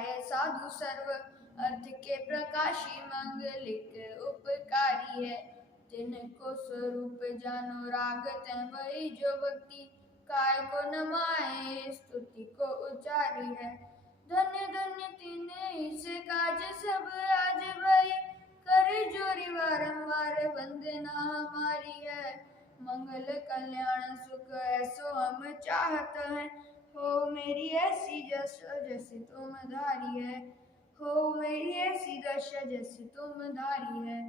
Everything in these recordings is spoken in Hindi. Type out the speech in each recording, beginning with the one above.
न्याय साधु सर्व अर्थ के प्रकाशी मंगलिक उपकारी है। तिनको स्वरूप जानो राग तै वही जो भक्ति काय को नमाए स्तुति को उचारी है। धन्य धन्य तिन्हीं से काज सब आज भई करे जोरी बारंबार वंदना हमारी है। मंगल कल्याण सुख ऐसो हम चाहत हैं हो मेरी ऐसी दशा जैसे तुम धारी है। हो मेरी ऐसी दशा जैसे तुम धारी है।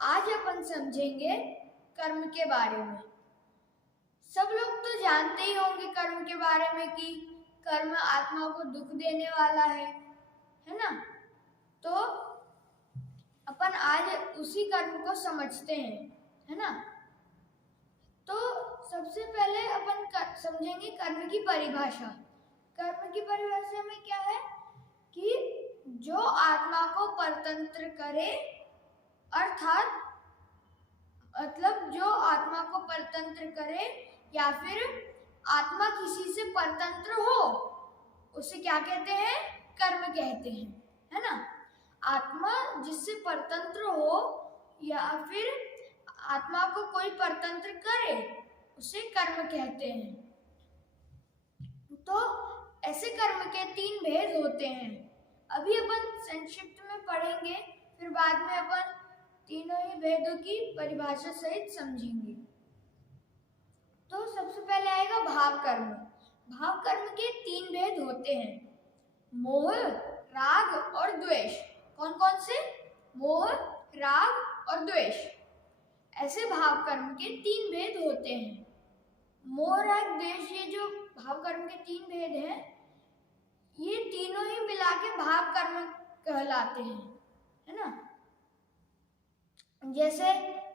आज अपन समझेंगे कर्म के बारे में। सब लोग तो जानते ही होंगे कर्म के बारे में कि कर्म आत्मा को दुख देने वाला है ना। तो अपन आज उसी कर्म को समझते हैं, है ना। तो सबसे पहले अपन समझेंगे कर्म की परिभाषा। कर्म की परिभाषा में क्या है कि जो आत्मा को परतंत्र करे, अर्थात मतलब जो आत्मा को परतंत्र करे या फिर आत्मा किसी से परतंत्र हो, उसे क्या कहते हैं? कर्म कहते हैं, है ना। आत्मा जिससे परतंत्र हो या फिर आत्मा को कोई परतंत्र करे, उसे कर्म कहते हैं। तो ऐसे कर्म के 3 भेद होते हैं। अभी अपन संक्षिप्त में पढ़ेंगे, फिर बाद में अपन तीनों ही भेदों की परिभाषा सहित समझेंगे। तो सबसे पहले आएगा भाव कर्म। भाव कर्म के 3 भेद होते हैं, मोह, राग और द्वेष। कौन कौन से? मोह, राग और द्वेष। ऐसे भाव कर्म के 3 भेद होते हैं। मोह, राग, द्वेष, ये जो भाव कर्म के 3 भेद हैं, ये तीनों ही मिला के भाव कर्म कहलाते हैं, है ना। जैसे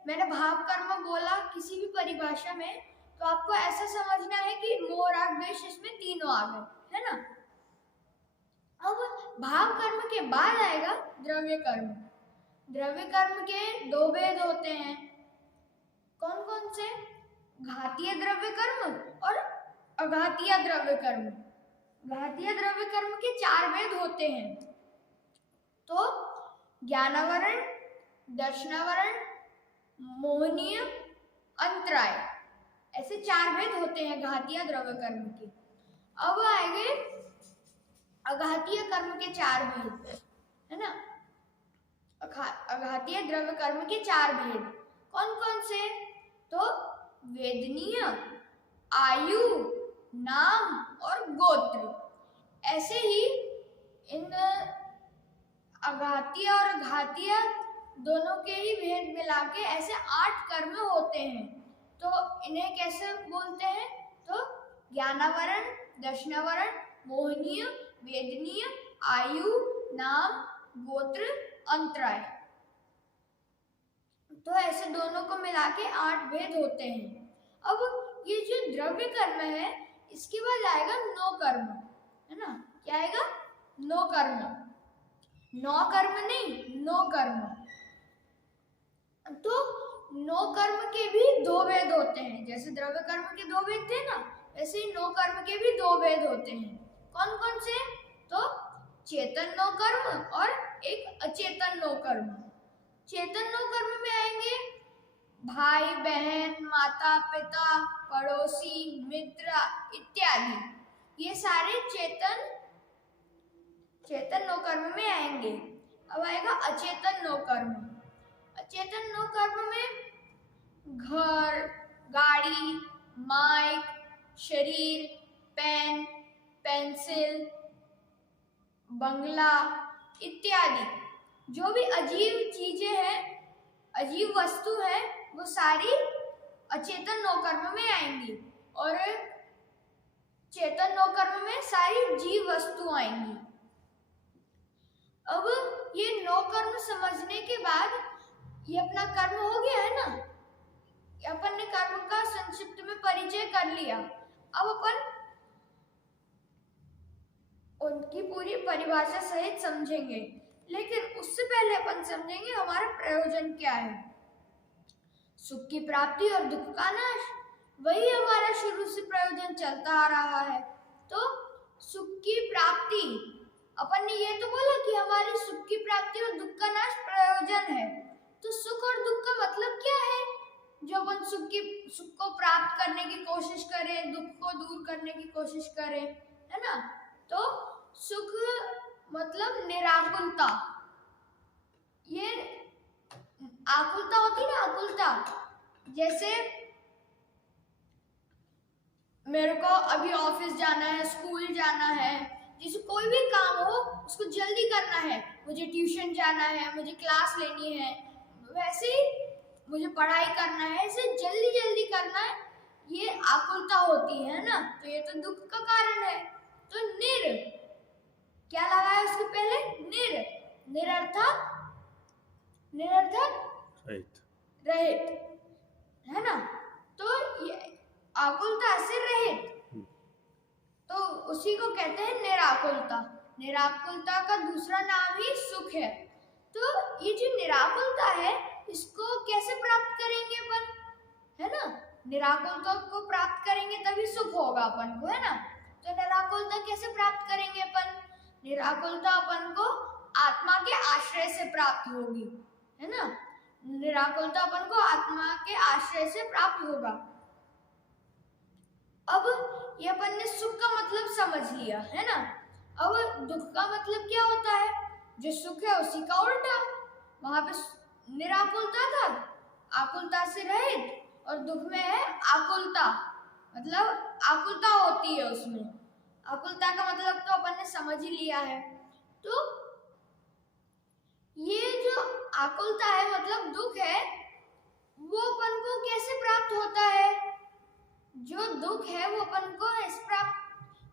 मैंने भाव कर्म बोला किसी भी परिभाषा में, तो आपको ऐसा समझना है कि मोह, राग, द्वेष इसमें तीनों आ गए, है ना। अब भाव कर्म के बाद आएगा द्रव्य कर्म। द्रव्य कर्म के 2 भेद होते हैं। कौन कौन से? घातीय द्रव्य कर्म और अघातीय द्रव्य कर्म। घातीय द्रव्य कर्म के 4 भेद होते हैं। तो ज्ञानावरण, दर्शनावरण, मोहनीय, अंतराय, ऐसे 4 भेद होते हैं घातीय द्रव्य कर्म के। अब आएंगे अघातीय कर्म के 4 भेद, है ना। अघातीय द्रव्य कर्म के 4 भेद कौन कौन से? तो वेदनीय, आयु, नाम और गोत्र। ऐसे ही इन अघातीय और घातीय दोनों के ही भेद मिला के ऐसे 8 कर्म होते हैं। तो इन्हें कैसे बोलते हैं? तो ज्ञानावरण, दर्शनावरण, मोहनीय, वेदनीय, आयु, नाम, गोत्र, अंतराय। तो ऐसे दोनों को मिला के 8 भेद होते हैं। अब ये जो द्रव्य कर्म है, इसके बाद आएगा नो कर्म, है ना। क्या आएगा? नो कर्म। नो कर्म नहीं, नो कर्म। तो नो कर्म के भी 2 भेद होते हैं। जैसे द्रव्य कर्म के 2 भेद थे ना, वैसे ही नो कर्म के भी 2 भेद होते हैं। कौन कौन से? तो चेतन नो कर्म और एक अचेतन नो कर्म। चेतन नो कर्म में आएंगे भाई बहन, माता पिता, पड़ोसी, मित्र इत्यादि। ये सारे चेतन नो कर्म में आएंगे। अब आएगा अचेतन नो कर्म। अचेतन नो कर्म में घर, गाड़ी, माइक, शरीर, पेन, पेंसिल, बंगला इत्यादि जो भी अजीब चीजें हैं, अजीब वस्तु है, वो सारी अचेतन नो कर्म में आएंगी। और चेतन नो कर्म में सारी जीव वस्तु आएंगी। अब ये नो कर्म समझने के बाद ये अपना कर्म हो गया है ना। अपन ने कर्म का संक्षिप्त में परिचय कर लिया। अब अपन उनकी पूरी परिभाषा सहित समझेंगे, लेकिन उससे पहले अपन समझेंगे हमारा प्रयोजन क्या है। सुख की प्राप्ति और दुख का नाश, वही हमारा शुरू से प्रयोजन चलता आ रहा है। तो सुख की प्राप्ति। अपन ने ये तो बोला कि हमारी सुख की प्राप्ति और दुख का नाश प्रयोजन है। तो सुख और दुख का मतलब क्या है? जो अपन सुख को प्राप्त करने की कोशिश करें, दुख को दूर करने की कोशिश करें, है ना। तो सुख मतलब निराकुलता। ये आकुलता होती है ना, आकुलता। जैसे मेरे को अभी ऑफिस जाना है, स्कूल जाना है, जैसे कोई भी काम हो उसको जल्दी करना है। मुझे ट्यूशन जाना है, मुझे क्लास लेनी है, वैसे ही मुझे पढ़ाई करना है, इसे जल्दी जल्दी करना है, ये आकुलता होती है ना। तो ये तो दुख का कारण है। तो क्या लगा है उसके पहले? निरर्थक रहित, है ना। तो ये आकुलता से रहित, तो उसी को कहते हैं निराकुलता। निराकुलता का दूसरा नाम ही सुख है। तो ये जो निराकुलता है, इसको कैसे प्राप्त करेंगे अपन, है ना। निराकुलता को प्राप्त करेंगे तभी सुख होगा अपन को, है ना। तो निराकुलता कैसे प्राप्त करेंगे अपन? निराकुलता अपन को आत्मा के आश्रय से प्राप्त होगी, है ना। निराकुलता अपन को आत्मा के आश्रय से प्राप्त होगा। अब ये अपन ने सुख का मतलब समझ लिया, है ना। अब दुख का मतलब क्या होता है? जो सुख है उसी का उल्टा। वहां पे निराकुलता था, आकुलता से रहित, और दुख में है आकुलता, मतलब आकुलता होती है उसमें। आकुलता का मतलब तो अपन ने समझ ही लिया है। तो ये जो आकुलता है मतलब दुख है, वो अपन को कैसे प्राप्त होता है? जो दुख है वो अपन को इस प्राप्त,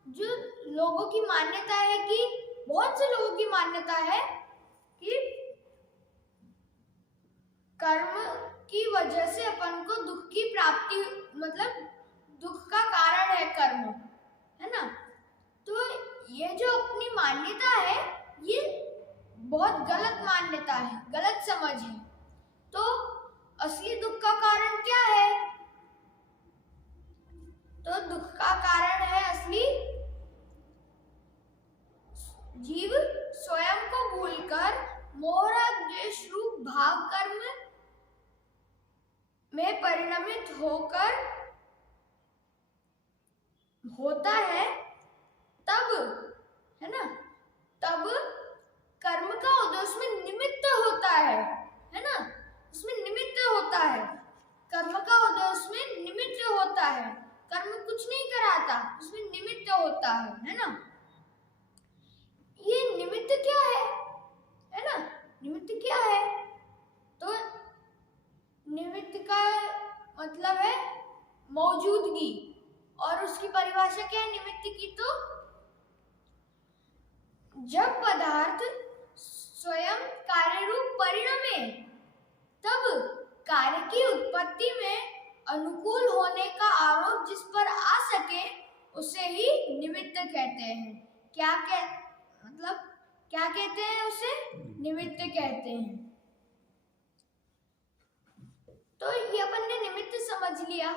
जो लोगों की मान्यता है कि, बहुत से लोगों की मान्यता है कि कर्म की वजह से अपन को दुख की प्राप्ति, मतलब दुख का कारण है कर्म, है ना। तो ये जो अपनी मान्यता है, ये बहुत गलत मान्यता है, गलत समझ है। तो असली दुख का कारण क्या है? तो दुख का कारण है असली, जीव स्वयं को भूलकर मोह द्वेष रूप भाव कर्म में परिणमित होकर होता है, तब, है ना, तब कर्म का उदय उसमें निमित्त होता है ना। उसमें निमित्त होता है, कर्म का उदय उसमें निमित्त होता है। कर्म कुछ नहीं कराता, उसमें निमित्त होता है ना। ये निमित्त क्या है ना। निमित्त क्या है? तो निमित्त का मतलब है मौजूदगी, और उसकी परिभाषा क्या है निमित्त की? तो जब पदार्थ स्वयं कार्य रूप परिणमे, तब कार्य की उत्पत्ति में अनुकूल होने का आरोप जिस पर आ सके, उसे ही निमित्त कहते हैं। मतलब क्या कहते हैं उसे? निमित्त कहते हैं। तो ये अपन ने निमित्त समझ लिया।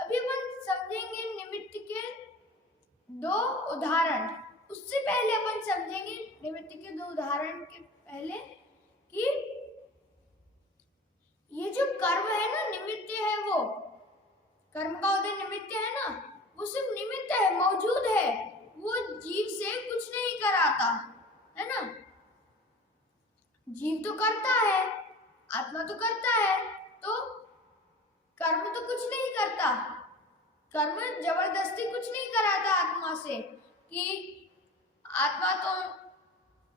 अभी अपन समझेंगे निमित्त के दो उदाहरण। उससे पहले अपन समझेंगे निमित्त के दो उदाहरण के पहले कि ये जो कर्म है ना, निमित्त है, वो कर्म का उदय निमित्त है ना, वो सिर्फ निमित्त है, मौजूद है, वो जीव से कुछ नहीं कराता, है ना। जीव तो करता है, आत्मा तो करता है, तो कर्म तो कुछ नहीं करता। कर्म जबरदस्ती कुछ नहीं कराता आत्मा से कि आत्मा तुम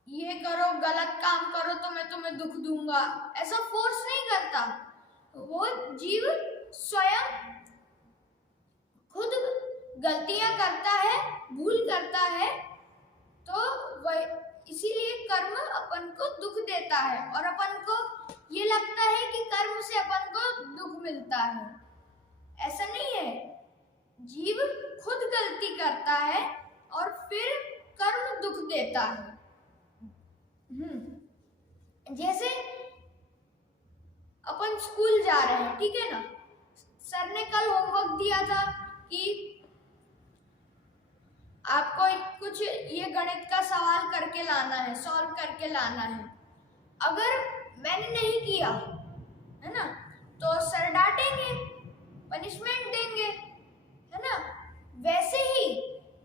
ये करो, गलत काम करो तो मैं तुम्हें दुख दूंगा, ऐसा फोर्स नहीं करता। वो जीव स्वयं खुद गलतियां करता है, भूल करता है, तो वह इसीलिए कर्म अपन को दुख देता है, और अपन को ये लगता है कि कर्म से अपन को दुख मिलता है। ऐसा नहीं है, जीव खुद गलती करता है और फिर कर्म दुख देता है। जैसे अपन स्कूल जा रहे हैं, ठीक है ना, सर ने कल होमवर्क दिया था कि आपको कुछ ये गणित का सवाल करके लाना है, सॉल्व करके लाना है। अगर मैंने नहीं किया, है ना, तो सर डांटेंगे, पनिशमेंट देंगे, है ना। वैसे ही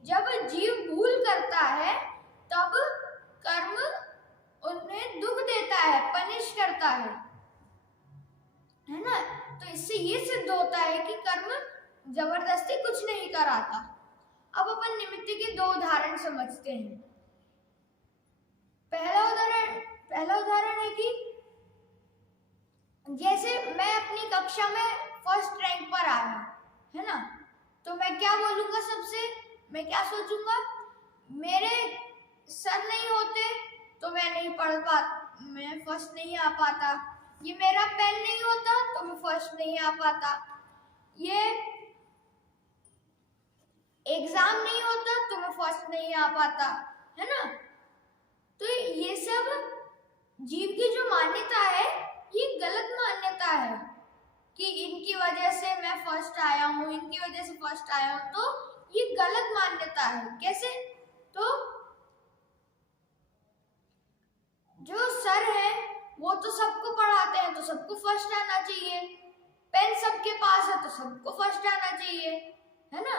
जब जीव भूल करता है तब कर्म उन्हें दुख देता है, पनिश करता है ना। तो इससे ये सिद्ध होता है कि कर्म जबरदस्ती कुछ नहीं कराता। अब अपन निमित्त के दो उदाहरण समझते हैं। पहला उदाहरण है कि जैसे मैं अपनी कक्षा में फर्स्ट रैंक पर आया, है ना, तो मैं क्या बोलूंगा? सबसे मैं क्या सोचूंगा? मेरे सर नहीं होते तो मैं नहीं पढ़ पाता, मैं फर्स्ट नहीं आ पाता। ये मेरा पेन नहीं होता तो मैं फर्स्ट नहीं आ पाता। ये एग्जाम नहीं होता तो मैं फर्स्ट नहीं आ पाता, है ना। तो ये सब जीव की जो मान्यता है ये गलत मान्यता है कि इनकी वजह से मैं फर्स्ट आया हूँ, इनकी वजह से फर्स्ट आया हूँ। तो ये गलत मान्यता है। कैसे? तो जो सर है वो तो सबको पढ़ाते हैं तो सबको फर्स्ट आना चाहिए, पेन सबके पास है तो सबको फर्स्ट आना चाहिए, है ना।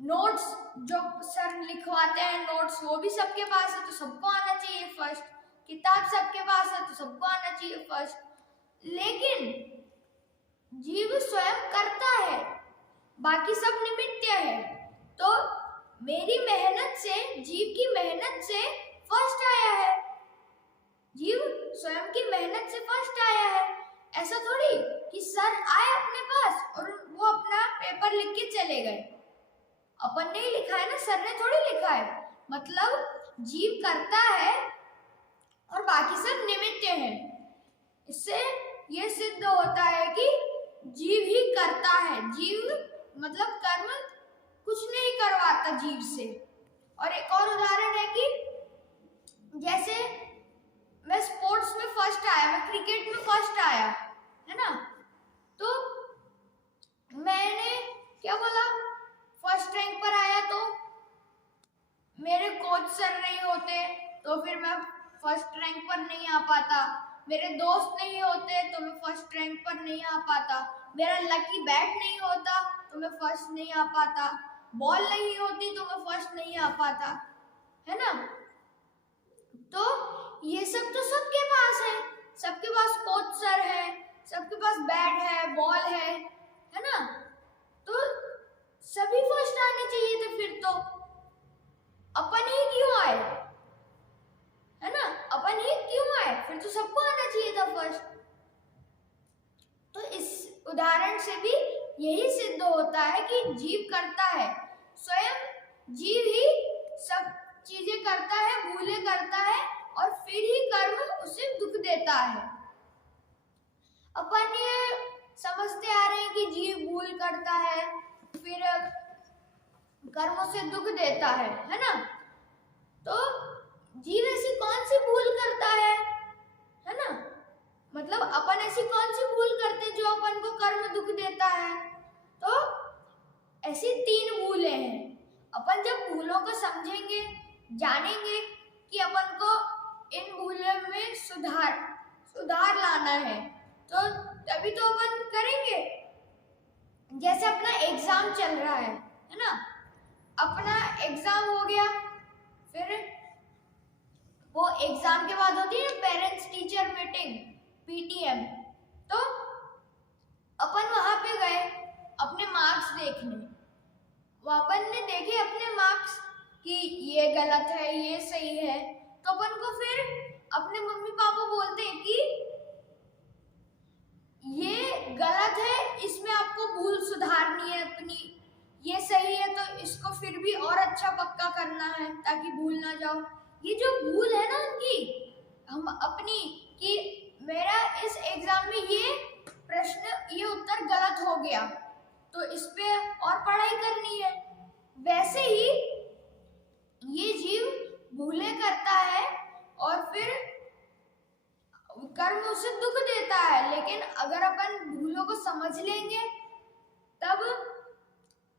नोट्स जो सर लिखवाते हैं नोट्स वो भी सबके पास है तो सबको आना चाहिए फर्स्ट, किताब सबके पास है तो सबको आना चाहिए फर्स्ट। लेकिन जीव स्वयं करता है, बाकी सब निमित्त है। तो मेरी मेहनत से, जीव की मेहनत से फर्स्ट आया है, जीव स्वयं की मेहनत से फर्स्ट आया है। ऐसा थोड़ी कि सर आए अपने पास और वो अपना पेपर लिख के चले गए। अपन ने ही लिखा है ना, सर ने थोड़ी लिखा है। मतलब जीव करता है और बाकी सब निमित्त हैं। इससे ये सिद्ध होता है कि जीव ही करता है। जीव मतलब कर्म कुछ नहीं करवाता जीव से। और एक और उदाहरण है कि जैसे मैं स्पोर्ट्स में फर्स्ट आया, मैं क्रिकेट में फर्स्ट आया, है ना, तो मैंने क्या बोला? फर्स्ट रैंक पर आया तो मेरे कोच सर नहीं होते तो फिर मैं फर्स्ट रैंक पर नहीं आ पाता, मेरे दोस्त नहीं होते तो मैं फर्स्ट रैंक पर नहीं आ पाता, मेरा लकी बैट नहीं होता तो मैं फर्स्ट नहीं आ पाता, बॉल नहीं होती तो मैं फर्स्ट नहीं आ पाता, है ना। तो ये सब तो सबके पास है, सबके पास कोच सर है, सबके पास बैट है, बॉल है ना। तो सभी फर्स्ट आने चाहिए थे, फिर तो अपन ही क्यों आए, है ना, अपन ही क्यों आए? फिर तो सबको आना चाहिए था फर्स्ट। तो इस उदाहरण से भी यही सिद्ध होता है कि जीव करता है, स्वयं जीव ही सब चीजें करता है, भूले करता है और फिर ही कर्म उसे दुख देता है। अपन ये समझते आ रहे हैं कि जीव भूल करता है फिर कर्म उसे दुख देता है ना। तो जीव ऐसी कौन सी भूल करता है ना, मतलब अपन ऐसी कौन सी भूल करते जो अपन को कर्म दुख देता है? तो ऐसी 3 भूलें हैं। अपन जब भूलों को समझेंगे, जानेंगे कि अपन को इन भूलों में सुधार लाना है, तो तभी तो अपन करेंगे। जैसे अपना एग्जाम चल रहा है ना, अपना एग्जाम हो गया, फिर वो एग्जाम के बाद होती है पेरेंट्स टीचर मीटिंग, पीटीएम। तो अपन वहां पे गए अपने मार्क्स देखने, अपन ने देखे अपने मार्क्स कि ये गलत है, ये सही है। तो अपन को फिर अपने मम्मी पापा बोलते हैं कि ये गलत है, इसमें आपको भूल सुधारनी है अपनी, ये सही है तो इसको फिर भी और अच्छा पक्का करना है ताकि भूल ना जाओ। ये जो भूल है ना उनकी, हम अपनी, कि मेरा इस एग्जाम में ये प्रश्न, ये उत्तर गलत हो गया तो इस पे और पढ़ाई करनी है। वैसे ही ये जीव भूले करता है और फिर कर्म उसे दुख देता है। लेकिन अगर अपन भूलों को समझ लेंगे तब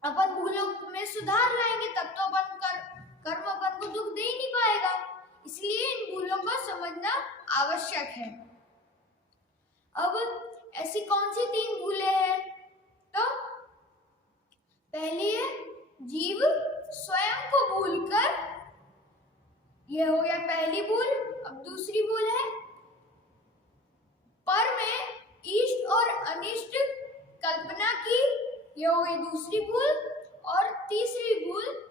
अपन भूलों में सुधार लाएंगे तब तो कर्म अपन को दुख दे ही नहीं पाएगा। इसलिए इन भूलों को समझना आवश्यक है। अब ऐसी कौन सी 3 भूलें हैं? तो पहली है जीव स्वयं को भूलकर, यह हो गया पहली भूल। अब दूसरी भूल है पर में इष्ट और अनिष्ट कल्पना की, यह हो गई दूसरी भूल। और तीसरी भूल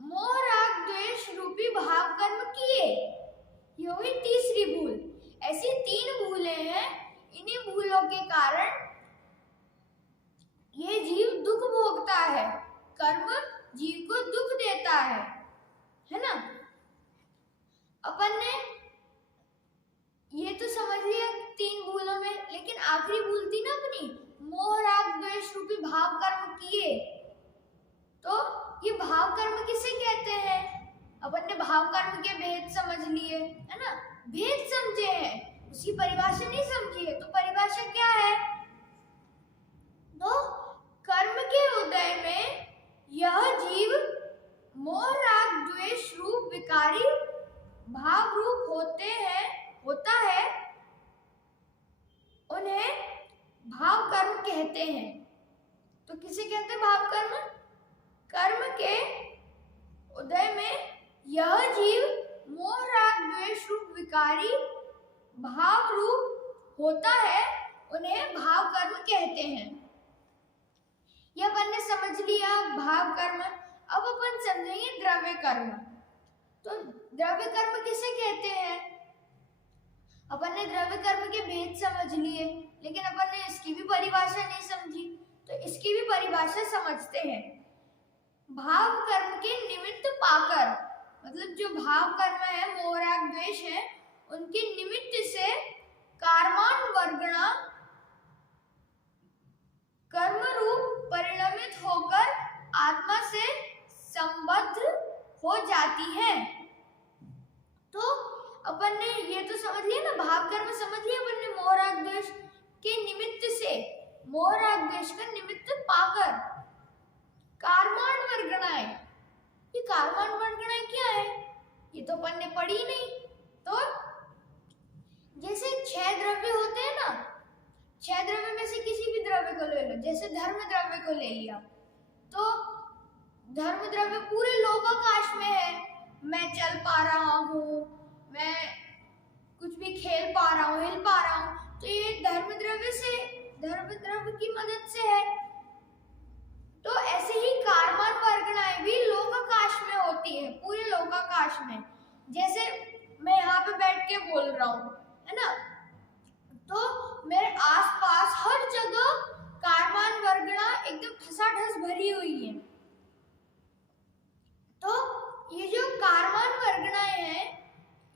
मोह राग द्वेष रूपी भाव कर्म किए, यह हो गई तीसरी भूल। ऐसी 3 भूलें हैं। इन्हीं भूलों के कारण ये जीव दुख भोगता है। कर्म जीव को दुख देता है ना। अपन ने ये तो समझ लिया 3 भूलों में, लेकिन आखिरी भूल थी ना अपनी, मोह राग द्वेष रूपी भाव कर्म किए। तो ये भाव कर्म किसे कहते हैं? अपन ने भाव कर्म के भेद समझ लिए, है ना, भेद समझे हैं, उसकी परिभाषा नहीं समझी है। तो परिभाषा क्या है? तो कर्म के उदय में यह जीव मोह राग द्वेष रूप विकारी भाव रूप होता है, उन्हें भाव कर्म कहते हैं। तो किसे कहते हैं भाव कर्म? कर्म के उदय में यह जीव मोह राग द्वेष रूप विकारी भाव रूप होता है, उन्हें भाव कर्म कहते हैं। यह अपन ने समझ लिया भाव कर्म। अब अपन समझेंगे द्रव्य कर्म। तो द्रव्य कर्म किसे कहते हैं? अपन ने द्रव्य कर्म के भेद समझ लिए, लेकिन अपन ने इसकी भी परिभाषा नहीं समझी। तो इसकी भी परिभाषा समझते हैं। भाव कर्म के निमित्त पाकर, मतलब जो भाव कर्म है, मोह राग द्वेष है, उनके निमित्त से कार्मान वर्गणा कर्म रूप परिणमित होकर आत्मा से संबद्ध हो जाती है। तो अपन ने ये तो समझ लिया ना, भाव कर्म समझ लिया अपन ने, मोह राग द्वेष के निमित्त से, मोह राग द्वेष का निमित्त पाकर कार्मान वर्गणाएं। ये कार्मान वर्गणाएं क्या है? ये तो अपन ने पढ़ी नहीं। तो जैसे 6 द्रव्य होते हैं ना, 6 द्रव्य में से किसी भी द्रव्य को ले लो। जैसे धर्म द्रव्य को ले लिया, तो धर्म द्रव्य पूरे लोकाकाश में है। मैं चल पा रहा हूँ, मैं कुछ भी खेल पा रहा हूँ, हिल पा रहा हूँ, तो ये धर्म द्रव्य की मदद से है। तो ऐसे ही कार्मान वर्गणाएं भी लोकाकाश में होती है, पूरे लोकाकाश में। जैसे मैं यहाँ पे बैठ के बोल रहा हूँ, है ना, तो मेरे आसपास हर जगह कार्मान वर्गणा एकदम ठसाठस भरी हुई है। तो ये जो कार्मान वर्गणाएं हैं,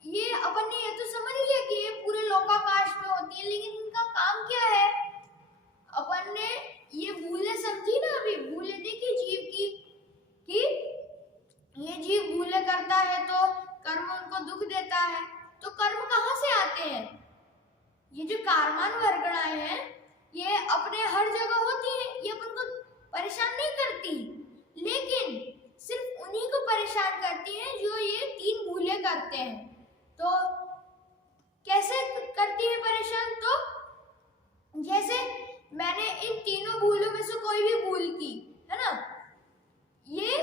ये अपन ने ये तो समझ लिया कि ये पूरे लोकाकाश में होती है, लेकिन इनका काम क्या है? अपन ने ये भूले समझी ना, अभी भूले देखी जीव की, कि ये जीव भूले करता है तो कर्म उनको दुख देता है। तो कर्म कहाँ से आते हैं? ये जो कार्मान वर्गणाएं हैं, ये अपने हर जगह होती है, ये अपन को परेशान नहीं करती, लेकिन सिर्फ उन्हीं को परेशान करती हैं जो ये 3 भूलें करते हैं। तो कैसे करती है परेशान? तो जैसे मैंने इन तीनों भूलों में से कोई भी भूल की, है ना, ये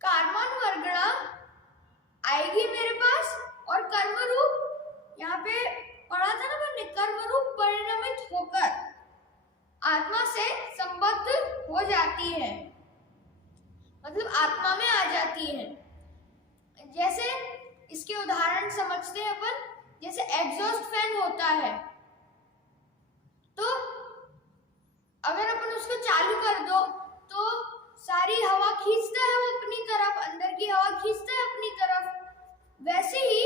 कार्मान वर्गणा आएगी मेरे पास और कर्म रूप, यहाँ पे पढ़ा था ना मैंने, कर्म रूप परिणमित होकर आत्मा से संबद्ध हो जाती है, मतलब आत्मा में आ जाती है। जैसे इसके उदाहरण समझते हैं अपन। जैसे एग्जॉस्ट फैन होता है, तो अगर अपन उसको चालू कर दो तो सारी हवा खींचता है वो अपनी तरफ, अंदर की हवा खींचता है अपनी तरफ। वैसे ही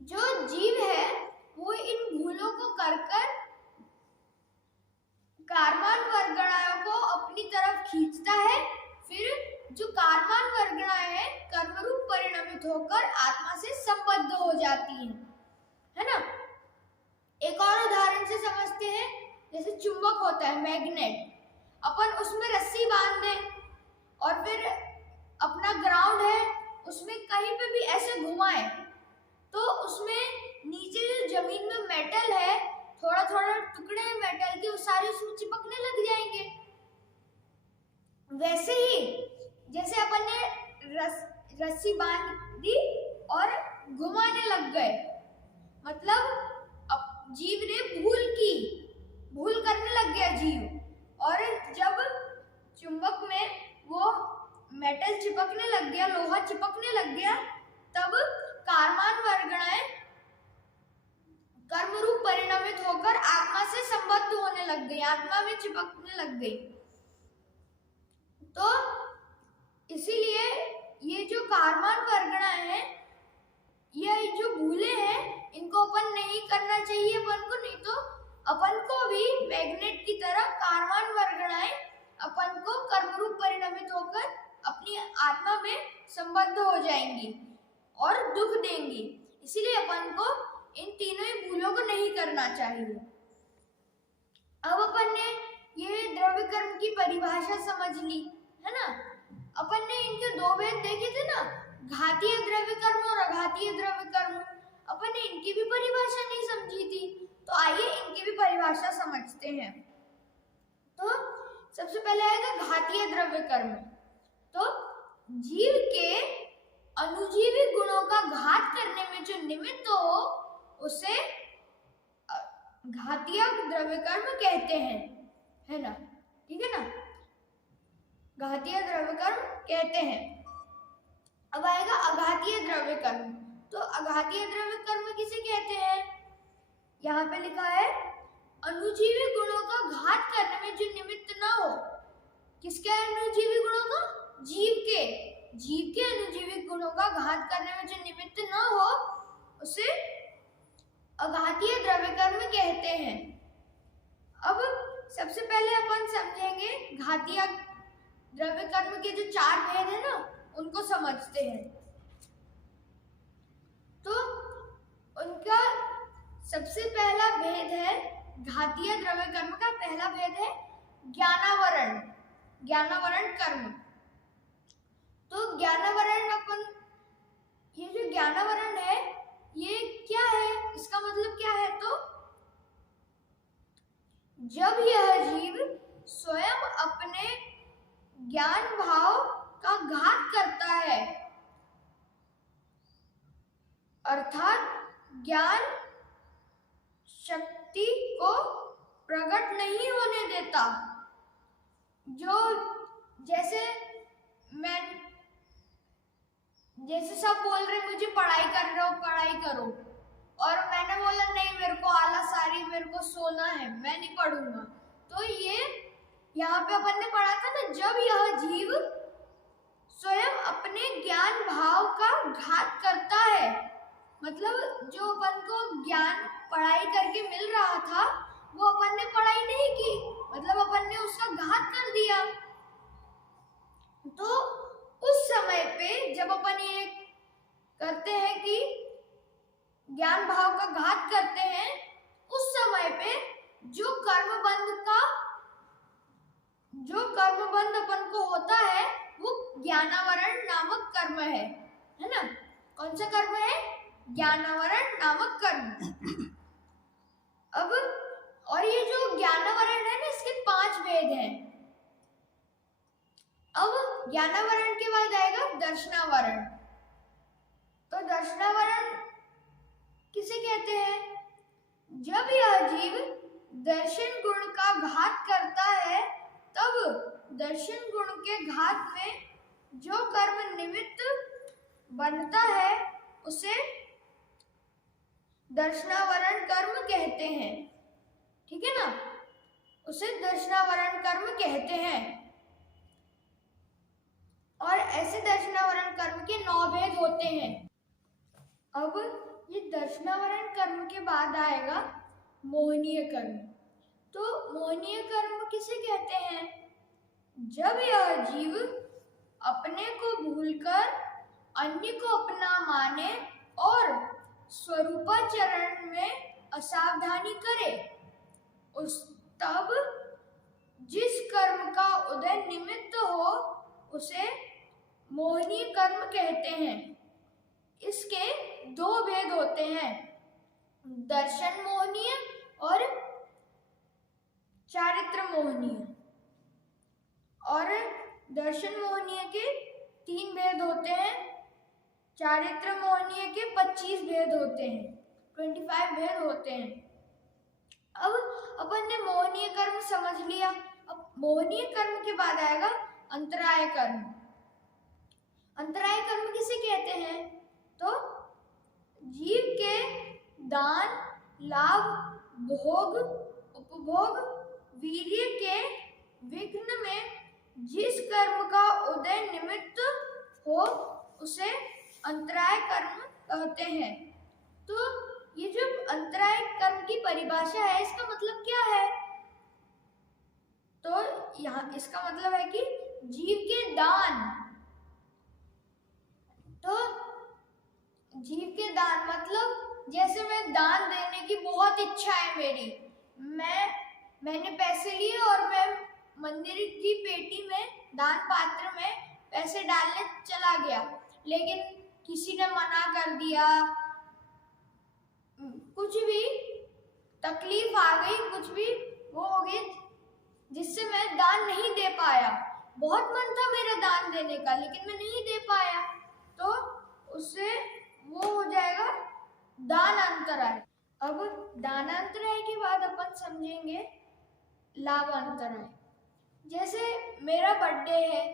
जो जीव है वो इन भूलों को कर कार्मान वर्गणाओं को अपनी तरफ खींचता है। फिर जो कार्मान वर्गणाएं हैं कर्मरूप परिणमित होकर आत्मा से संबद्ध हो जाती हैं, है ना। एक और उदाहरण से समझते हैं। जैसे चुंबक होता है, मैग्नेट। अपन उसमें रस्सी बांध दें और फिर अपना ग्राउंड है उसमें कहीं पे भी ऐसे घुमाएं तो उसमें नीचे जो जमीन में मेटल है, थोड़ा थोड़ा टुकड़े हैं मेटल के, वो सारे उसमें चिपकने लग जाएंगे। वैसे ही जैसे अपन ने रस्सी बांध दी और घुमाने लग गए, मतलब अब जीव ने भूल करने लग गया जीव, और जब चुंबक में वो मेटल चिपकने लग गया, लोहा चिपकने लग गया, तब कारमान वर्गणाएं कर्म रूप परिणमित होकर आत्मा से संबद्ध होने लग गई, आत्मा में चिपकने लग गई। तो इसीलिए ये जो कारमान वर्गणाएं हैं, ये जो भूले हैं, इनको अपन नहीं करना चाहिए अपन को, नहीं तो अपन को भी मैग्नेट की तरह कारमान वर्गणाएं अपन को कर्म रूप परिणमित होकर अपनी आत्मा में संबद्ध हो जाएंगी और दुख देंगी। इसीलिए अपन को इन तीनों ही भूलों को नहीं करना चाहिए। अब अपन ने ये द्रव्य कर्म की परिभाषा समझ ली है ना। अपन ने इनके दो भेद देखे थे ना, घातीय द्रव्य कर्म और अघातीय द्रव्य कर्म। अपन ने इनकी भी परिभाषा नहीं समझी थी, तो आइए इनकी भी परिभाषा समझते हैं। तो सबसे पहले आएगा घातीय द्रव्य कर्म। तो जीव के अनुजीवी गुणों का घात करने में जो निमित्त हो उसे घातीय द्रव्य कर्म कहते हैं, है ना, ठीक है ना, घातीय द्रव्य कर्म कहते हैं। अब आएगा अघातीय द्रव्य कर्म। तो अघातीय द्रव्य कर्म किसे कहते हैं? यहाँ पे लिखा है अनुजीवी गुणों का घात करने में जो निमित्त ना हो। किसके अनुजीवी गुणों का? जीव के अनुजीवी गुणों का घात करने में जो निमित्त न हो उसे अघातीय द्रव्य कर्म कहते हैं। अब सबसे पहले अपन समझेंगे घातीय द्रव्य कर्म के जो चार भेद है ना, उनको समझते हैं। तो उनका सबसे पहला भेद है, घातीय द्रव्य कर्म का पहला भेद है ज्ञानावरण कर्म। तो ज्ञानावरण अपन, ये जो ज्ञानावरण है ये क्या है, इसका मतलब क्या है? तो जब यह जीव स्वयं अपने ज्ञान भाव का घात करता है, अर्थात ज्ञान शक्ति को प्रकट नहीं होने देता। जो जैसे सब बोल रहे मुझे पढ़ाई करो, और मैंने बोला नहीं मेरे को आलस आ रही, मेरे को सोना है, मैं नहीं पढ़ूंगा। तो ये यहाँ पे अपन ने पढ़ा था ना, जब यह जीव स्वयं अपने ज्ञान भाव का घात करता है, मतलब जो अपन को ज्ञान पढ़ाई करके मिल रहा था वो अपन ने पढ़ाई नहीं की, मतलब अपन ने उसका घात कर दिया। तो उस समय पे जब अपन ये करते हैं कि ज्ञान भाव का घात करते हैं, उस समय पे जो कर्मबंध अपन को होता है वो ज्ञानावरण नामक कर्म है ना। कौन सा कर्म है? ज्ञानावरण नामक कर्म। अब और ये जो ज्ञानावरण है ना, इसके 5 भेद हैं। अब ज्ञानावरण के बाद आएगा दर्शनावरण। तो दर्शनावरण किसे कहते हैं? जब यह जीव दर्शन गुण का घात करता है, तब दर्शन गुण के घात में जो कर्म निमित्त बनता है उसे दर्शनावरण कर्म कहते हैं, ठीक है ना, उसे दर्शनावरण कर्म कहते हैं। और ऐसे दर्शनावरण कर्म के 9 भेद होते हैं। अब ये दर्शनावरण कर्म के बाद आएगा मोहनीय कर्म। तो मोहनीय कर्म किसे कहते हैं? जब यह जीव अपने को भूलकर अन्य को अपना माने और स्वरूपाचरण में असावधानी करे, तब जिस कर्म का उदय निमित्त हो उसे मोहनीय कर्म कहते हैं। इसके दो भेद होते हैं, दर्शन मोहनीय और चारित्र मोहनीय। और दर्शन मोहनीय के 3 भेद होते हैं, चारित्र मोहनीय के 25 भेद होते हैं, 25 भेद होते हैं। अब अपन ने मोहनीय कर्म समझ लिया। अब मोहनीय कर्म के बाद आएगा अंतराय कर्म। अंतराय कर्म किसे कहते हैं? तो जीव के दान, लाभ, भोग, उपभोग, वीर्य के विघ्न में जिस कर्म का उदय निमित्त हो उसे अंतराय कर्म कहते हैं। तो ये जो अंतराय कर्म की परिभाषा है, इसका मतलब क्या है? तो यहाँ इसका मतलब है कि जीव के दान। तो जीव के दान मतलब जैसे मैं दान देने की बहुत इच्छा है मेरी, मैंने पैसे लिए और मैं मंदिर की पेटी में, दान पात्र में पैसे डालने चला गया, लेकिन किसी ने मना कर दिया, कुछ भी तकलीफ आ गई, कुछ भी वो हो गई जिससे मैं दान नहीं दे पाया। बहुत मन था मेरा दान देने का, लेकिन मैं नहीं दे पाया, तो उससे वो हो जाएगा दान अंतराय। अब दानांतराय के बाद अपन समझेंगे लाभ अंतराय। जैसे मेरा बर्थडे है,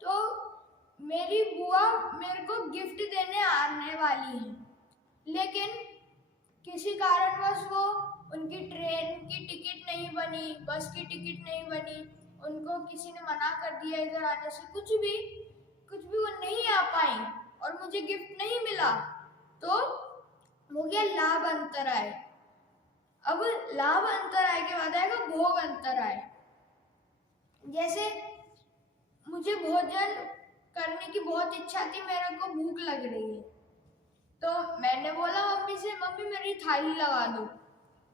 तो मेरी बुआ मेरे को गिफ्ट देने आने वाली है, लेकिन किसी कारणवश वो उनकी ट्रेन की टिकट नहीं बनी, बस की टिकट नहीं बनी, उनको किसी ने मना कर दिया इधर आने से, कुछ भी वो नहीं आ पाई और मुझे गिफ्ट नहीं मिला, तो हो गया लाभ अंतराय। अब लाभ अंतराय के बाद आएगा भोग अंतराय। जैसे मुझे भोजन करने की बहुत इच्छा थी, मेरे को भूख लग रही है, तो मैंने बोला मम्मी से, मम्मी मेरी थाली लगा दो।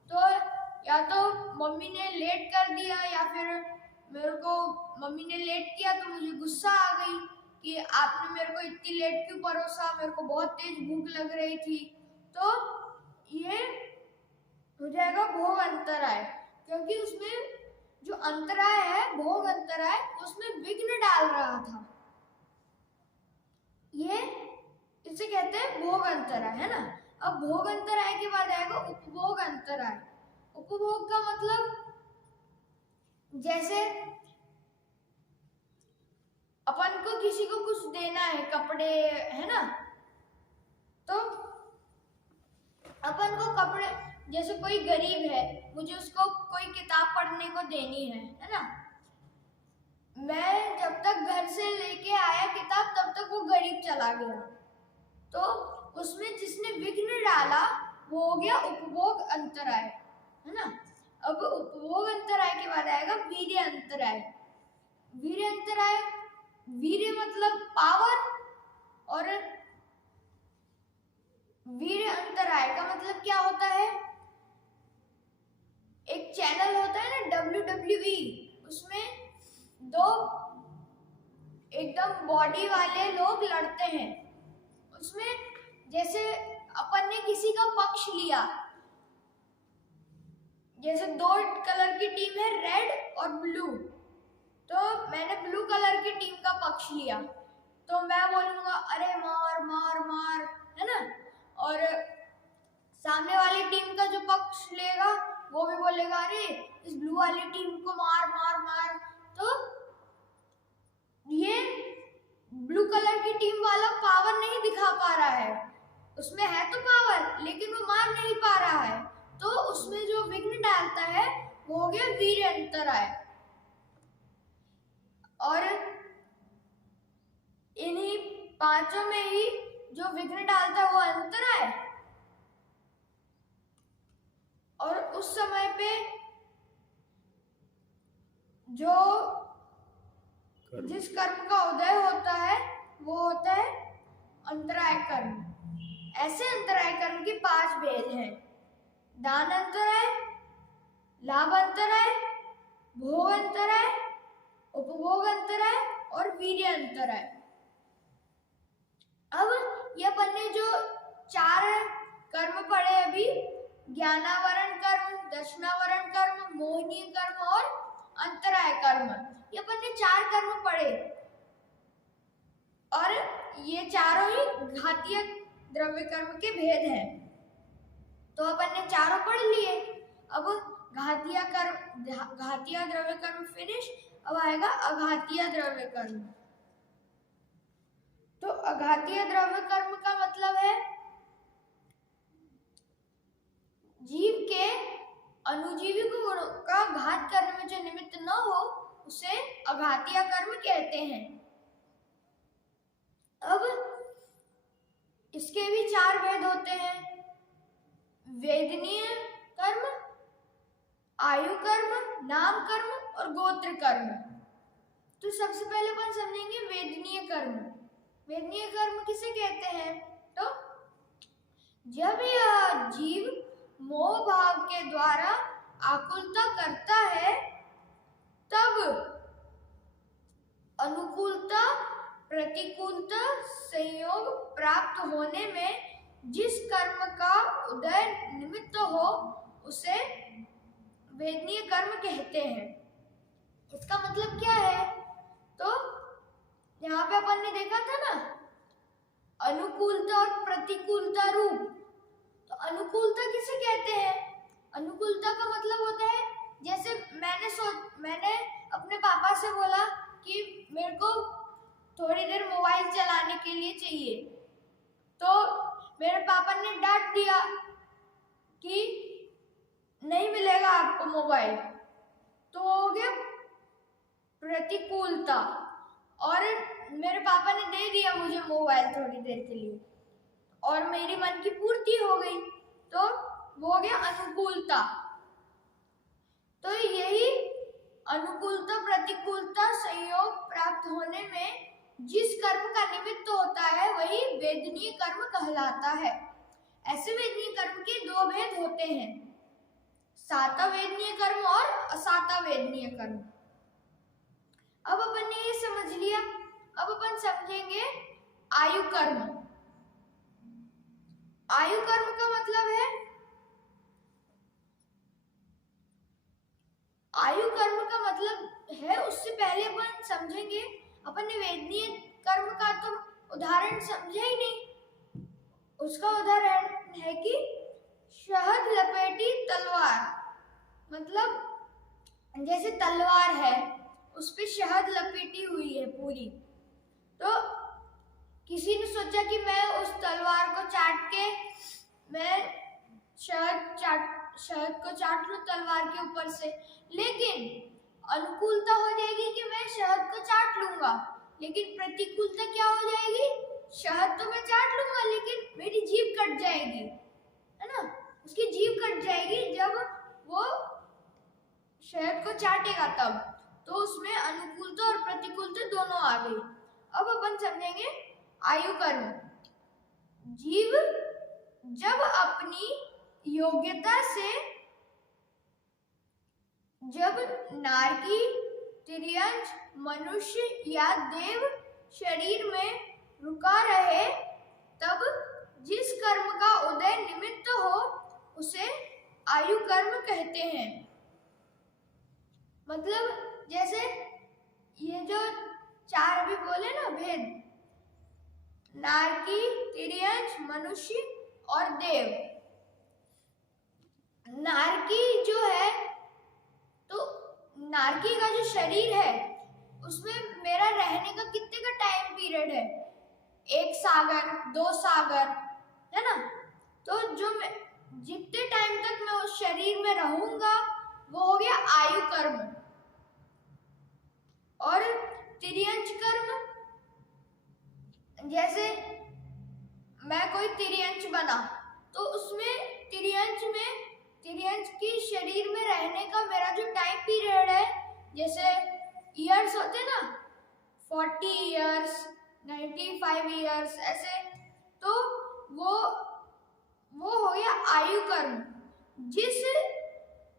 तो या तो मम्मी ने लेट कर दिया, या फिर मम्मी ने लेट किया तो मुझे गुस्सा आ गई कि आपने मेरे को इतनी लेट क्यों परोसा, मेरे को बहुत तेज भूख लग रही थी। तो ये हो जाएगा भोग अंतराय, क्योंकि उसमें जो अंतराय है, भोग अंतराय, उसमें विघ्न डाल रहा था। ये इसे कहते हैं भोग अंतराय, है ना। अब भोग अंतराय के बाद आएगा उपभोग अंतराय। उपभोग का मतलब जैसे अपन को किसी को कुछ देना है, कपड़े, है ना, तो अपन को कपड़े, जैसे कोई गरीब है, मुझे उसको कोई किताब पढ़ने को देनी है ना। मैं जब तक घर से लेके आया किताब, तब तक वो गरीब चला गया, तो उसमें जिसने विघ्न डाला वो हो गया उपभोग अंतराय, है ना। अब उपभोग अंतराय के बाद आएगा वीर्य अंतराय। वीर्य अंतराय, वीर्य मतलब पावर, और वीर्य अंतराय का मतलब क्या होता है? एक चैनल होता है ना WWE, उसमें 2 एकदम बॉडी वाले लोग लड़ते हैं। उसमें जैसे अपन ने किसी का पक्ष लिया, जैसे 2 कलर की टीम है, रेड और ब्लू, तो मैंने ब्लू कलर की टीम का पक्ष लिया, तो मैं बोलूंगा अरे मार मार मार, है ना, और सामने वाली टीम का जो पक्ष लेगा वो भी बोलेगा अरे इस ब्लू वाली टीम को मार मार मार। तो ये ब्लू कलर की टीम वाला पावर नहीं दिखा पा रहा है, उसमें है तो पावर, लेकिन वो मार नहीं पा रहा है, तो उसमें जो विघ्न डालता है वो हो गया वीर्य अंतराय। और इन्हीं 5 में ही जो विघ्न डालता है वो अंतराय। और उस समय पे जो जिस कर्म का उदय होता है वो होता है अंतराय कर्म। ऐसे अंतराय कर्म के 5 भेद हैं, दान अंतराय, लाभ अंतराय, भोग अंतराय, उपभोग अंतराय और वीर्य अंतराय। अब ये अपन ने जो 4 कर्म पढ़े अभी, ज्ञानावरण कर्म, दर्शनावरण कर्म, मोहनीय कर्म और अंतराय कर्म, ये अपन ने 4 कर्म पढ़े और ये चारों ही घातीय द्रव्य कर्म के भेद हैं। तो अपन ने चारों पढ़ लिए। अब घातीय द्रव्य कर्म फिनिश, अब आएगा अघातीय द्रव्य कर्म। तो अघातीय द्रव्य कर्म का मतलब है जीव के अनुजीवी गुणों का घात करने में जो निमित्त न हो उसे अघातीय कर्म कहते हैं। अब इसके भी 4 भेद होते हैं, वेदनीय कर्म, आयु कर्म, नाम कर्म और गोत्र कर्म। तो सबसे पहले अपन समझेंगे वेदनीय कर्म। वेदनीय कर्म किसे कहते हैं? तो जब यह जीव मोह भाव के द्वारा आकुलता करता है तब अनुकूलता प्रतिकूलता संयोग प्राप्त होने में जिस कर्म का उदय निमित्त हो उसे वेदनीय कर्म कहते हैं। इसका मतलब क्या है? तो यहाँ पे अपन ने देखा था ना अनुकूलता और प्रतिकूलता रूप। तो अनुकूलता किसे कहते हैं? अनुकूलता का मतलब होता है जैसे मैंने अपने पापा से बोला कि मेरे को थोड़ी देर मोबाइल चलाने के लिए चाहिए, तो मेरे पापा ने डांट दिया कि नहीं मिलेगा आपको मोबाइल, तो हो गया प्रतिकूलता। और मेरे पापा ने दे दिया मुझे मोबाइल थोड़ी देर के लिए और मेरी मन की पूर्ति हो गई, तो वो हो गया अनुकूलता। तो यही अनुकूलता प्रतिकूलता संयोग प्राप्त होने में जिस कर्म का निमित्त होता है वही वेदनीय कर्म कहलाता है। ऐसे वेदनीय कर्म के 2 भेद होते हैं, साता वेदनीय कर्म और असाता वेदनीय कर्म। अब अपन ने ये समझ लिया। अब अपन समझेंगे आयु कर्म। आयु कर्म का मतलब है, आयु कर्म का मतलब है, उससे पहले अपन समझेंगे, अपन ने वेदनीय कर्म का तो उदाहरण समझा ही नहीं। उसका उदाहरण है कि शहद लपेटी तलवार, मतलब जैसे तलवार है उस पे शहद लपेटी हुई है पूरी, तो किसी ने सोचा कि मैं उस तलवार को चाट के मैं शहद को चाट लूं तलवार के ऊपर से, लेकिन अनुकूलता हो जाएगी कि मैं शहद को चाट लूंगा, लेकिन प्रतिकूलता क्या हो जाएगी? शहद तो मैं चाट लूंगा लेकिन मेरी जीभ कट जाएगी, है ना? उसकी जीभ कट जाएगी जब वो शहद को चाटेगा तब, तो उसमें अनुकूलता और प्रतिकूलता दोनों आ गई। अब अपन समझेंगे आयु कर्म। जीव जब अपनी योग्यता से जब नारकी, तिर्यंच, मनुष्य या देव शरीर में रुका रहे तब जिस कर्म का उदय निमित्त हो उसे आयु कर्म कहते हैं। मतलब जैसे ये जो 4 अभी बोले ना भेद, नारकी, तिर्यंच, मनुष्य और देव। नारकी जो है, तो नारकी का जो शरीर है उसमें मेरा रहने का कितने का टाइम पीरियड है? 1 सागर, 2 सागर, है ना? तो जो मैं जितने टाइम तक मैं उस शरीर में रहूंगा वो हो गया आयु कर्म। और तिर्यंच कर्म, जैसे मैं कोई तिर्यंच बना तो उसमें तिर्यंच की शरीर में रहने का मेरा जो टाइम पीरियड है, जैसे ईयर्स होते ना, 40 ईयर्स, 95 ईयर्स, ऐसे, तो वो हो गया आयु कर्म। जिस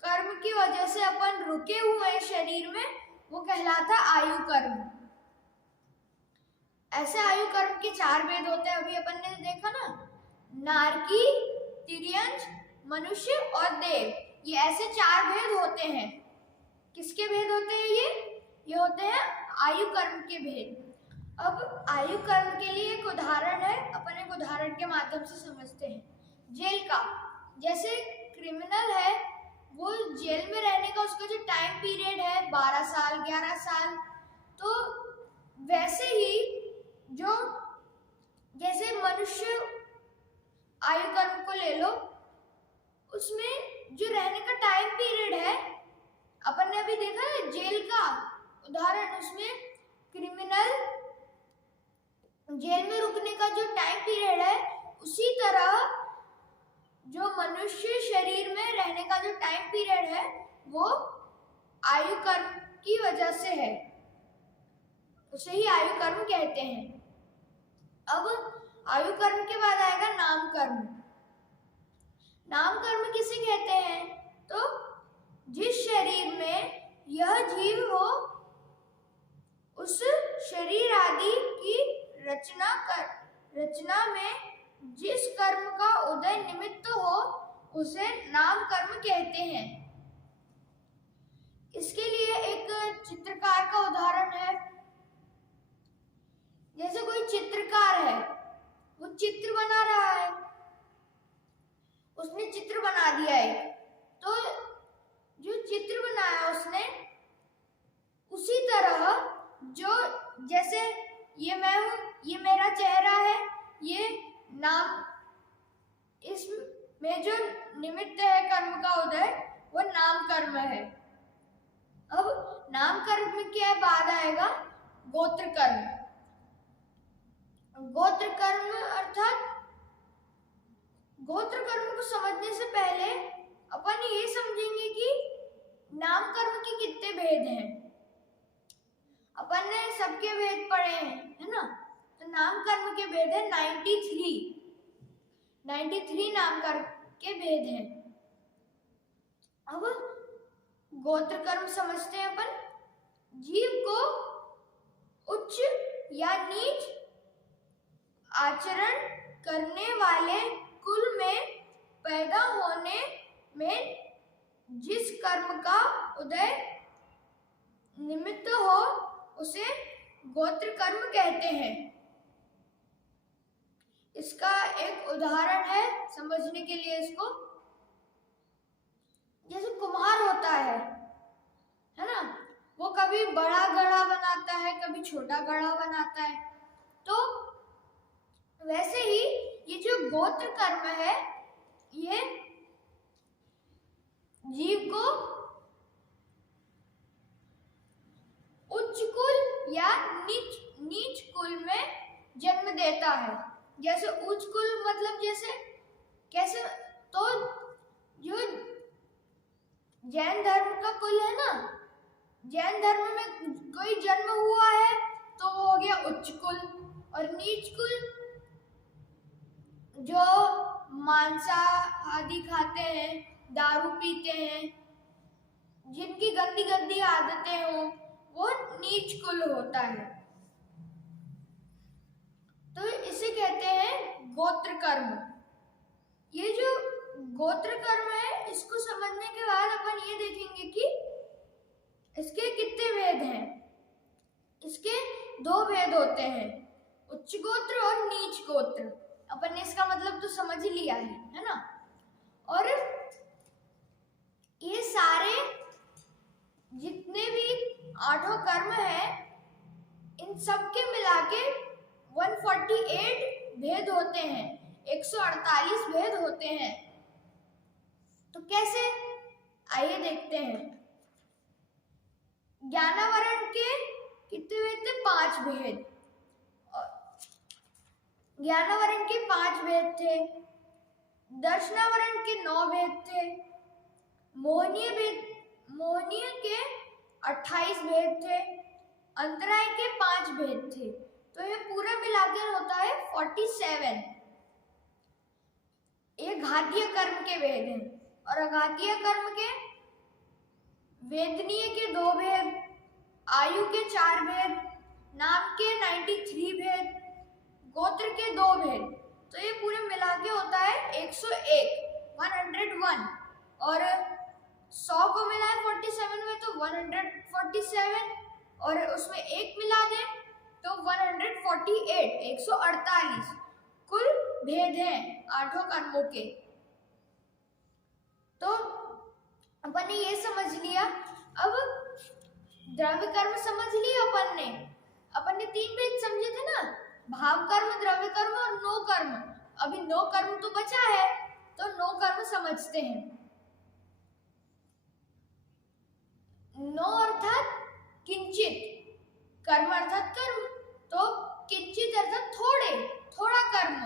कर्म कर्म की वजह से अपन रुके हुए हैं शरीर में, वो कहलाता आयु कर्म। ऐसे आयु कर्म के 4 भेद होते हैं, अभी अपन ने देखा ना, नारकी, तिर्यंच, मनुष्य और देव। ये ऐसे 4 भेद होते हैं। किसके भेद होते हैं ये होते हैं आयु कर्म के भेद। अब आयु कर्म के लिए एक उदाहरण है, अपन एक उदाहरण के माध्यम से समझते हैं। जेल का, जैसे क्रिमिनल है वो जेल में रहने का उसका जो टाइम पीरियड है 12 साल 11 साल, तो वैसे ही जो जैसे मनुष्य आयु कर्म को ले लो, उसमें जो रहने का टाइम पीरियड है, अपन ने अभी देखा ना जेल का उदाहरण, उसमें क्रिमिनल जेल में रुकने का जो टाइम पीरियड है, उसी तरह जो मनुष्य शरीर में रहने का जो टाइम पीरियड है वो आयु कर्म की वजह से है, उसे ही आयु कर्म कहते हैं। अब आयु कर्म के बाद आएगा नाम कर्म। नाम कर्म किसे कहते हैं? तो जिस शरीर में यह जीव हो, उस शरीर आदि की रचना में जिस कर्म का उदय निमित्त हो, उसे नाम कर्म कहते हैं। इसके लिए एक चित्रकार का उदाहरण है। जैसे कोई चित्रकार है, वो चित्र बना रहा है, उसने चित्र बना दिया है, तो जो चित्र बनाया उसने, उसी तरह जो जैसे ये मैं हूं, ये मेरा चेहरा है, ये नाम, इसमें जो निमित्त है कर्म का उदय, वो नाम कर्म है। अब नाम कर्म के बाद आएगा गोत्र कर्म। गोत्र कर्म अर्थात गोत्र कर्म को समझने से पहले अपन ये समझेंगे कि नाम कर्म के कितने भेद हैं। अपन ने सबके भेद पढ़े हैं, है ना? तो नाम कर्म के भेद है 93 नाम कर्म के भेद हैं। अब गोत्र कर्म समझते हैं अपन। जीव को उच्च या नीच आचरण करने वाले कुल में पैदा होने में जिस कर्म का उदय निमित्त हो, उसे गोत्र कर्म कहते हैं। इसका एक उदाहरण है समझने के लिए इसको, जैसे कुम्हार होता है ना, वो कभी बड़ा घड़ा बनाता है, कभी छोटा घड़ा बनाता है। तो वैसे ही ये जो गोत्र कर्म है, ये जीव को उच्च कुल या नीच कुल में जन्म देता है। जैसे उच्च कुल मतलब जैसे कैसे, तो जो जैन धर्म का कुल है ना, जैन धर्म में कोई जन्म हुआ है तो वो हो गया उच्च कुल। और नीच कुल जो मांसा आदि खाते हैं, दारू पीते हैं, जिनकी गंदी गंदी आदतें हो, वो नीच कुल होता है। तो इसे कहते हैं गोत्र कर्म। ये जो गोत्र कर्म है, इसको समझने के बाद अपन ये देखेंगे कि इसके कितने भेद हैं। इसके 2 भेद होते हैं, उच्च गोत्र और नीच गोत्र। अपन ने इसका मतलब तो समझ ही लिया है ना? और ये सारे जितने भी 8 कर्म हैं, इन सब के मिला के 148 भेद होते हैं, 148 भेद होते हैं। तो कैसे, आइए देखते हैं। ज्ञानावरण के कितने भेद थे? 5 भेद। ज्ञानावरण के 5 भेद थे, दर्शनावरण के 9 भेद थे, मोहनीय के 28 भेद थे, अंतराय के 5 भेद थे। तो ये पूरा मिलाकर होता है 47। ये घातीय कर्म के भेद हैं। और अघातीय कर्म के वेदनीय के 2 भेद, आयु के 4 भेद, नाम के 93 भेद, गोत्र के 2 भेद। तो ये पूरे मिला के होता है 101, 101। और 100 को मिला है 47 में तो 147, और उसमें 1 मिला दें तो 148, 148 कुल भेद हैं 8 कर्मों के। तो अपन ने ये समझ लिया। अब द्रव्य कर्म समझ लिया अपन ने 3 भेद समझे थे ना, भाव कर्म, द्रव्य कर्म और नो कर्म। अभी नो कर्म तो बचा है, तो नो कर्म समझते हैं। नो अर्थात किंचित, कर्म अर्थात कर्म, तो किंचित अर्थात थोड़ा कर्म,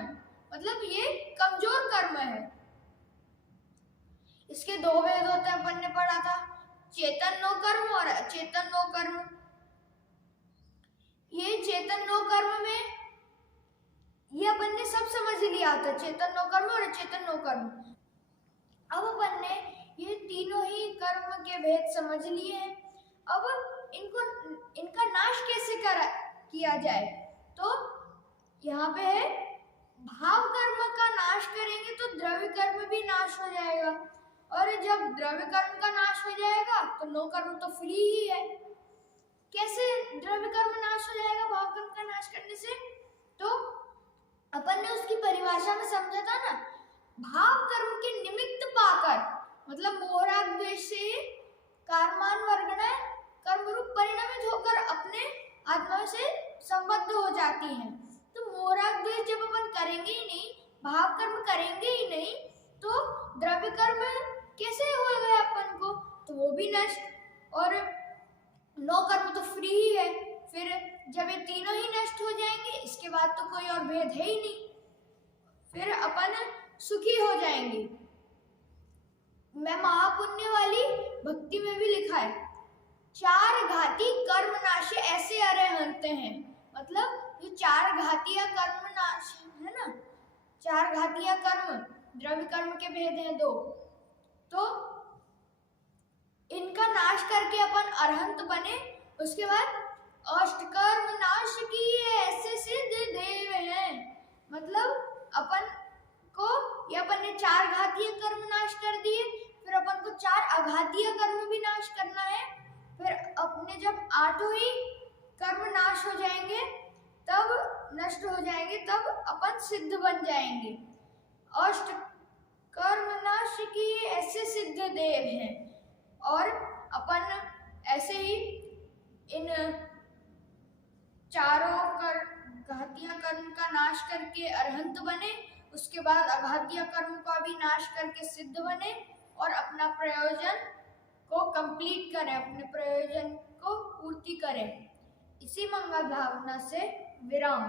मतलब ये कमजोर कर्म है। इसके 2 भेद होते हैं, अपन ने पढ़ा था, चेतन नो कर्म और अचेतन नो कर्म। ये चेतन नो कर्म में ये अपन ने सब समझ लिया था, चेतन नो कर्म और अचेतन नो कर्म। अब अपन ने ये तीनों ही कर्म के भेद समझ लिए हैं। अब इनका नाश कैसे किया जाए, तो यहाँ पे है भाव कर्म का नाश करेंगे तो द्रव्य कर्म भी नाश हो जाएगा, और जब द्रव्य कर्म का नाश हो जाएगा तो नो कर्म तो फ्री ही है। कैसे द्रव्य कर्म नाश हो जाएगा भाव कर्म का नाश करने से, तो अपन ने उसकी परिभाषा में समझा था ना, भाव कर्म के निमित्त पाकर, मतलब मोह राग द्वेष से कारमान वर्गणाएं कर्म रूप परिणमित होकर अपने आत्मा से संबद्ध हो जाती हैं। तो मोह राग द्वेष जब अपन करेंगे ही नहीं, भाव कर्म करेंगे ही नहीं, तो द्रव्य कर्म कैसे होगा अपन को, तो वो भी नष्ट, और नो कर्म तो फ्री ही है। फिर जब ये तीनों ही नष्ट हो जाएंगे, इसके बाद तो कोई और भेद है ही नहीं, फिर अपन सुखी हो जाएंगे। मैं महापुण्य वाली भक्ति में भी लिखा है, 4 घाती कर्म नाश ऐसे अरहंत हैं। मतलब जो 4 घातिया कर्म नाश है ना, 4 घातिया कर्म, द्रव्य कर्म के भेद हैं 2, तो इनका नाश करके अपन अरहंत बने। उसके बाद अष्टकर्म नाश किए ऐसे सिद्ध देव हैं, मतलब अपन को ये अपन ने 4 घातीय कर्म नाश कर दिए, फिर अपन को 4 अघातीय कर्म भी नाश करना है। फिर अपने जब 8 ही कर्म नाश हो जाएंगे, तब नष्ट हो जाएंगे, तब अपन सिद्ध बन जाएंगे। अष्ट कर्म नाश किए ऐसे सिद्ध देव हैं, और अपन ऐसे ही इन चारों घातीय कर्म का नाश करके अरहंत बने, उसके बाद अघातीय कर्म का भी नाश करके सिद्ध बने, और अपना प्रयोजन को कंप्लीट करें, अपने प्रयोजन को पूर्ति करें। इसी मंगल भावना से विराम।